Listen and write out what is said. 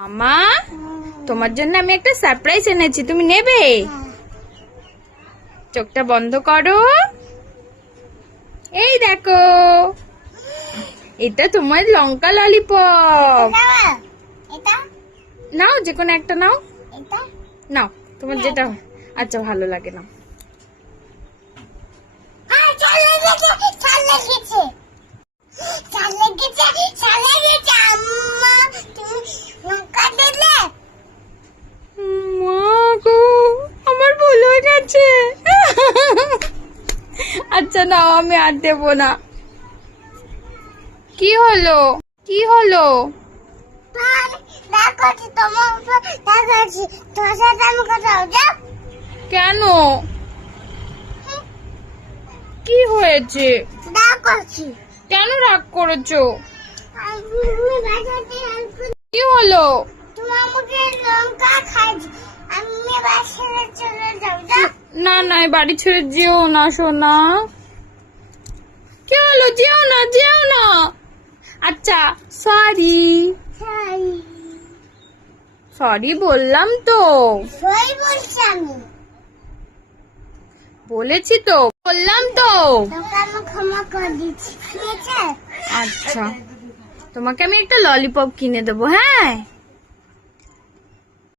আমা তোমার জন্য আমি একটা সারপ্রাইজ এনেছি তুমি নেবে? চোখটা বন্ধ করো। এই দেখো এটা তোমার লঙ্কা ললিপপ নাও যে কোনো একটা নাও। নাও তোমার যেটা আচ্ছা ভালো লাগে না হ্যাঁ চলে গেছে চলে গেছে চলে গেছে চলে গেছে আম্মা তুমি লঙ্কা দিলে মা গো আমার ভুল হয়ে গেছে আচ্ছা নাও আমি আর দেবো না। কি হলো? কি হলো? তোমার তোমার কেন? কি হয়েছে? কেন রাগ করেছ? কি হলো? তুমি আমাকে লঙ্কা খাইছি। আমি বাসাতে চলে যাও যাও। না না বাড়ি ছেড়ে যেও না সোনা। কি হলো? যেও না যেও না। আচ্ছা সরি সরি বললাম তো। বলছি তো বললাম তো। আচ্ছা তোমাকে আমি একটা ললিপপ কিনে দেবো হ্যাঁ?